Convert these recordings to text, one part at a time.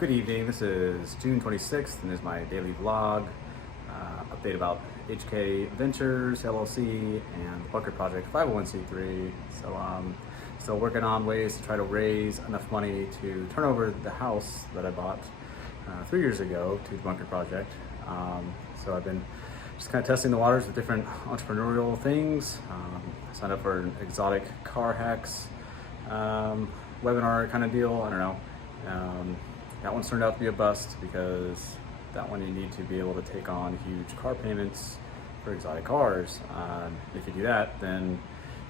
Good evening, this is June 26th and this is my daily vlog, update about HK Ventures, LLC, and the Bunker Project 501c3. So still working on ways to try to raise enough money to turn over the house that I bought 3 years ago to the Bunker Project. So I've been just kind of testing the waters with different entrepreneurial things. I signed up for an exotic car hacks webinar kind of deal, I don't know. That one's turned out to be a bust because that one you need to be able to take on huge car payments for exotic cars. If you do that, then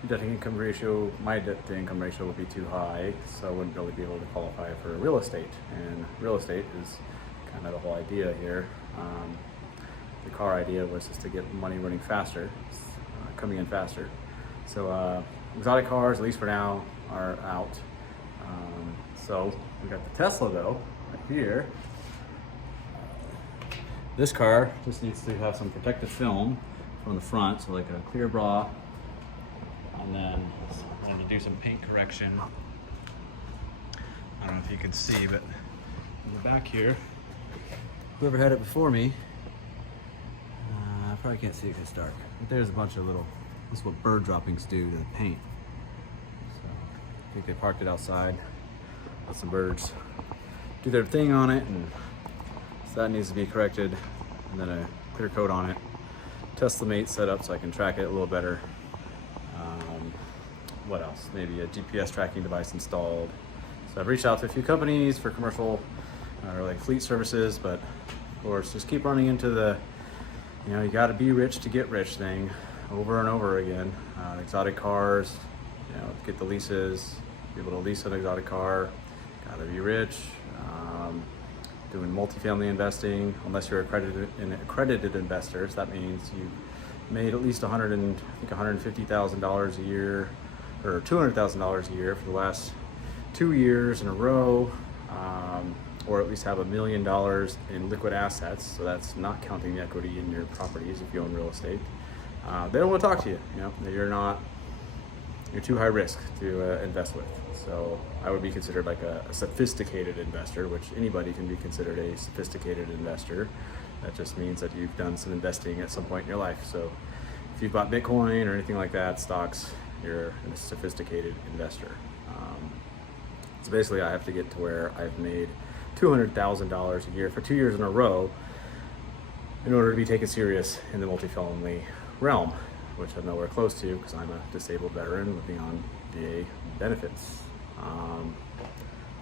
your debt to income ratio, my debt to income ratio would be too high, so I wouldn't really be able to qualify for real estate. And real estate is kind of the whole idea here. The car idea was just to get money running faster, coming in faster. So exotic cars, at least for now, are out. So we got the Tesla though, right here. This car just needs to have some protective film on the front, so like a clear bra, and then I'm going to do some paint correction. I don't know if you can see, but in the back here, whoever had it before me, I probably can't see it because it's dark, but there's a bunch of little, this is what bird droppings do to the paint. So I think they parked it outside, let some birds do their thing on it, and so that needs to be corrected, and then a clear coat on it. Tesla Mate set up so I can track it a little better. What else? Maybe a GPS tracking device installed. So I've reached out to a few companies for commercial or like fleet services, but of course just keep running into the, you got to be rich to get rich thing over and over again. Exotic cars, get the leases, be able to lease an exotic car, got to be rich. Doing multifamily investing, unless you're an accredited investor, so that means you made at least $150,000 a year, or $200,000 a year for the last 2 years in a row, or at least have $1 million in liquid assets. So that's not counting the equity in your properties if you own real estate. They don't want to talk to you. You're too high risk to invest with. So I would be considered like a sophisticated investor, which anybody can be considered a sophisticated investor. That just means that you've done some investing at some point in your life. So if you've bought Bitcoin or anything like that, stocks, you're a sophisticated investor. So basically I have to get to where I've made $200,000 a year for 2 years in a row in order to be taken serious in the multifamily realm, which I'm nowhere close to because I'm a disabled veteran living on VA benefits.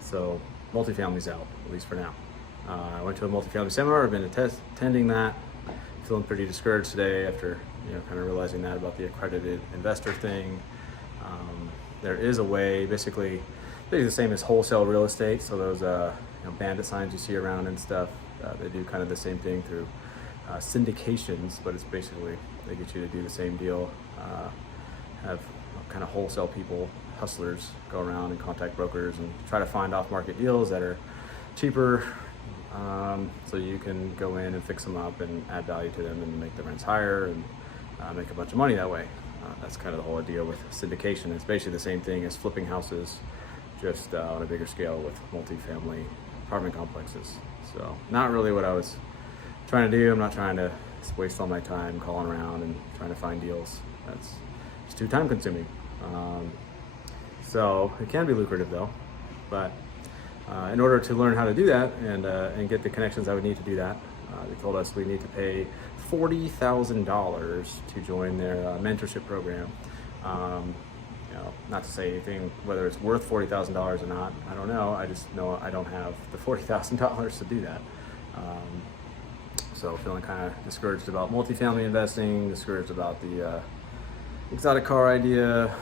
So multifamily's out, at least for now. I went to a multifamily seminar, I've been attending that. Feeling pretty discouraged today after kind of realizing that about the accredited investor thing. There is a way, basically the same as wholesale real estate. So those bandit signs you see around and stuff, they do kind of the same thing through syndications, but it's basically they get you to do the same deal. Have kind of wholesale people, hustlers, go around and contact brokers and try to find off-market deals that are cheaper, so you can go in and fix them up and add value to them and make the rents higher and make a bunch of money that way. That's kind of the whole idea with syndication. It's basically the same thing as flipping houses, just on a bigger scale with multifamily apartment complexes. So not really what I was trying to do. I'm not trying to waste all my time calling around and trying to find deals. It's too time consuming. So it can be lucrative though, but in order to learn how to do that and get the connections I would need to do that, they told us we need to pay $40,000 to join their mentorship program. Not to say anything whether it's worth $40,000 or not, I don't know. I just know I don't have the $40,000 to do that. So feeling kind of discouraged about multifamily investing, discouraged about the exotic car idea,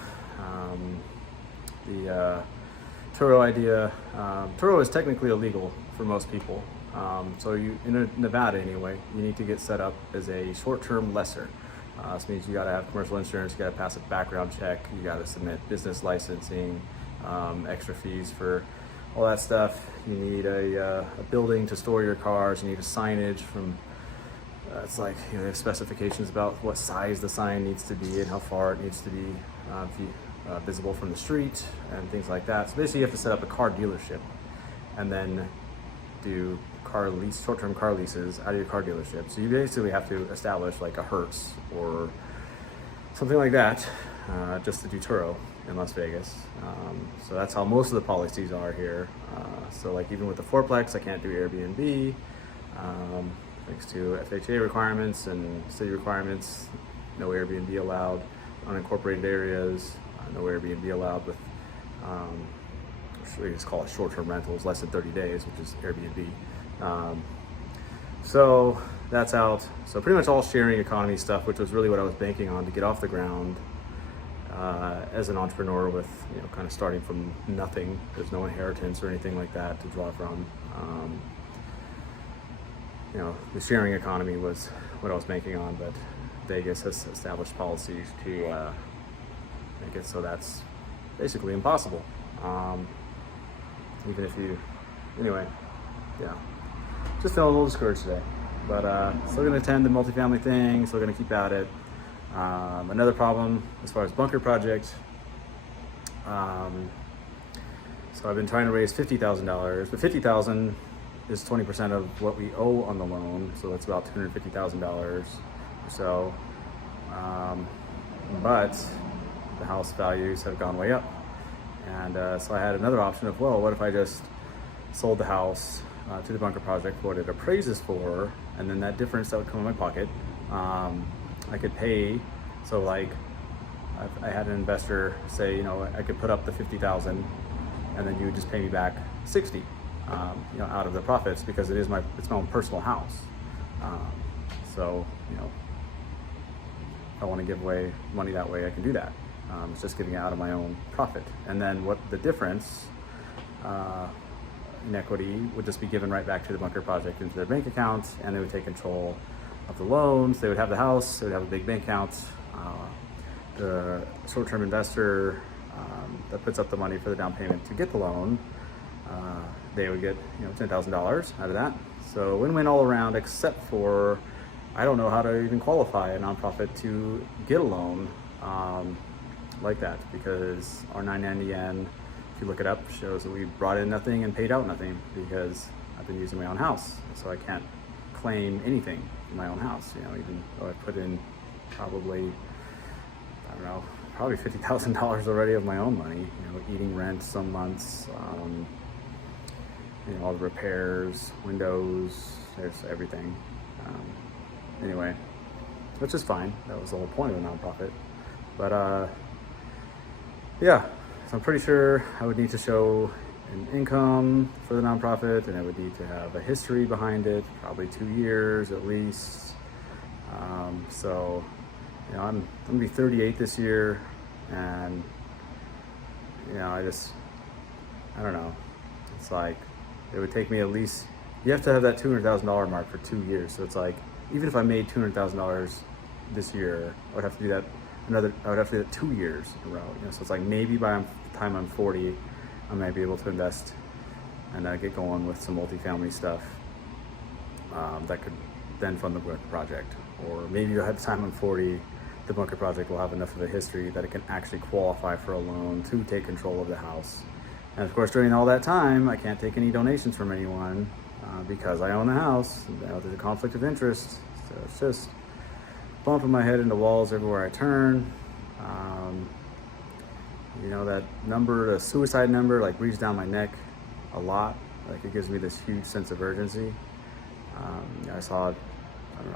the Turo idea. Turo is technically illegal for most people. So in Nevada anyway, you need to get set up as a short-term lesser. This means you gotta have commercial insurance, you gotta pass a background check, you gotta submit business licensing, extra fees for all that stuff. You need a building to store your cars, you need a signage from, it's like, they have specifications about what size the sign needs to be and how far it needs to be visible from the street and things like that. So basically you have to set up a car dealership, and then do short-term car leases out of your car dealership. So you basically have to establish like a Hertz or something like that, just to do Turo in Las Vegas. So that's how most of the policies are here. So like even with the fourplex, I can't do Airbnb, thanks to FHA requirements and city requirements. No Airbnb allowed. Unincorporated areas, no Airbnb allowed with, we just call it short-term rentals, less than 30 days, which is Airbnb. So that's out. So pretty much all sharing economy stuff, which was really what I was banking on to get off the ground as an entrepreneur with, kind of starting from nothing. There's no inheritance or anything like that to draw from. The sharing economy was what I was banking on, but Vegas has established policies to make it so that's basically impossible. Even if anyway, yeah. Just feeling a little discouraged today, but still going to attend the multifamily thing, still going to keep at it. Another problem as far as bunker project. So I've been trying to raise $50,000, but $50,000 is 20% of what we owe on the loan, so that's about $250,000 or so. But the house values have gone way up, and so I had another option of, well, what if I just sold the house to the bunker project for what it appraises for, and then that difference that would come in my pocket, I could pay. So like I had an investor say, I could put up the 50,000 and then you would just pay me back 60, out of the profits, because it's my own personal house. So if I want to give away money that way, I can do that. It's just getting it out of my own profit. And then what the difference in equity would just be given right back to the bunker project into their bank account, and they would take control of the loans. They would have the house, they would have a big bank account. The short-term investor that puts up the money for the down payment to get the loan, they would get $10,000 out of that. So win-win all around, except for I don't know how to even qualify a nonprofit to get a loan like that, because our 990N, if you look it up, shows that we brought in nothing and paid out nothing, because I've been using my own house, so I can't claim anything in my own house. Even though I put in probably $50,000 already of my own money. Eating rent some months, all the repairs, windows, there's everything. Anyway, which is fine. That was the whole point of the nonprofit. But yeah, so I'm pretty sure I would need to show an income for the nonprofit, and I would need to have a history behind it, probably 2 years at least. So I'm gonna be 38 this year, and I don't know. It's like it would take me at least. You have to have that $200,000 mark for 2 years. So it's like, even if I made $200,000 this year, I would have to do that I would have to do that 2 years in a row. So it's like maybe by the time I'm 40, I might be able to invest and get going with some multifamily stuff that could then fund the bunker project. Or maybe by the time I'm 40, the bunker project will have enough of a history that it can actually qualify for a loan to take control of the house. And of course, during all that time, I can't take any donations from anyone because I own the house. There's a conflict of interest. So it's just bumping my head into walls everywhere I turn. That number, the suicide number, like breathes down my neck a lot. Like it gives me this huge sense of urgency. I saw it,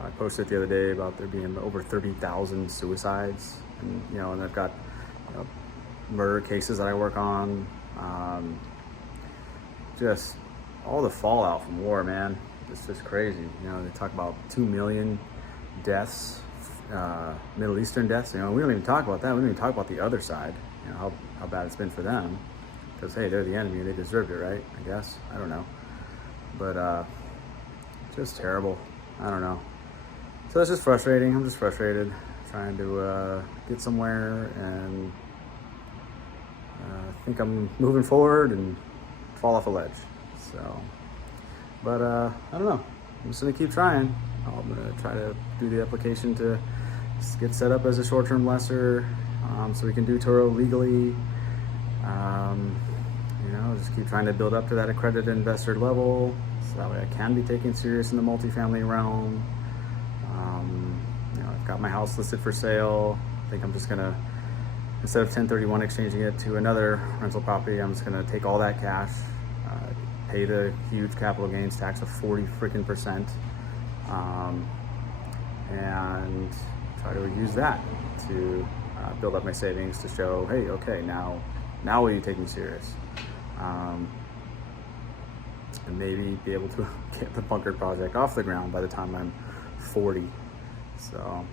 I posted the other day about there being over 30,000 suicides, and I've got murder cases that I work on. Just all the fallout from war, man. It's just crazy. They talk about 2 million deaths, Middle Eastern deaths. We don't even talk about that. We don't even talk about the other side. How bad it's been for them. Because hey, they're the enemy. They deserved it, right? I guess. I don't know. But just terrible. I don't know. So that's just frustrating. I'm just frustrated, trying to get somewhere, and think I'm moving forward and fall off a ledge. So, but I don't know. I'm just gonna keep trying. I'm gonna try to do the application to get set up as a short-term lessor, so we can do Turo legally. just keep trying to build up to that accredited investor level, so that way I can be taken serious in the multifamily realm. I've got my house listed for sale. I think I'm just gonna, instead of 1031 exchanging it to another rental property, I'm just gonna take all that cash, pay the huge capital gains tax of 40% and try to use that to build up my savings to show, hey, okay, now will you take me serious? And maybe be able to get the bunker project off the ground by the time I'm 40. So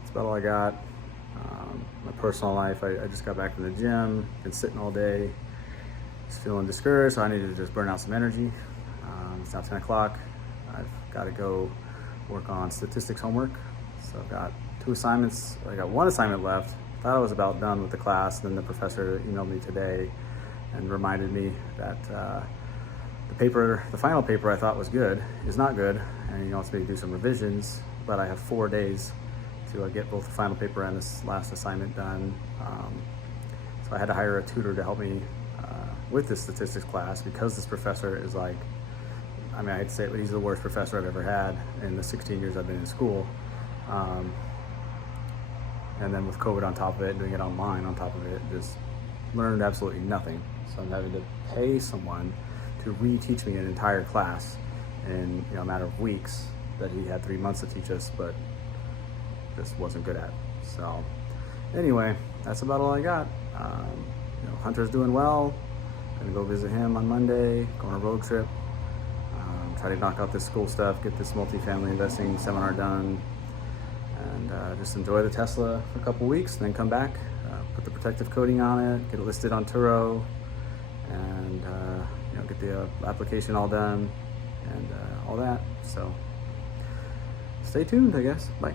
that's about all I got. My personal life, I just got back from the gym, been sitting all day, just feeling discouraged, so I needed to just burn out some energy. It's now 10 o'clock. I've got to go work on statistics homework. So I've got 2 assignments. I got 1 assignment left. Thought I was about done with the class. Then the professor emailed me today and reminded me that the final paper I thought was good is not good, and he wants me to do some revisions, but I have 4 days to get both the final paper and this last assignment done. So I had to hire a tutor to help me with this statistics class, because this professor is like, I hate to say it, but he's the worst professor I've ever had in the 16 years I've been in school. And then with COVID on top of it, doing it online on top of it, just learned absolutely nothing. So I'm having to pay someone to reteach me an entire class in a matter of weeks that he had 3 months to teach us, but just wasn't good at. So anyway, that's about all I got. Hunter's doing well. Gonna go visit him on Monday, go on a road trip, try to knock out this school stuff, get this multifamily investing seminar done, and just enjoy the Tesla for a couple weeks, and then come back, put the protective coating on it, get it listed on Turo, and get the application all done, and all that. So stay tuned, I guess. Bye.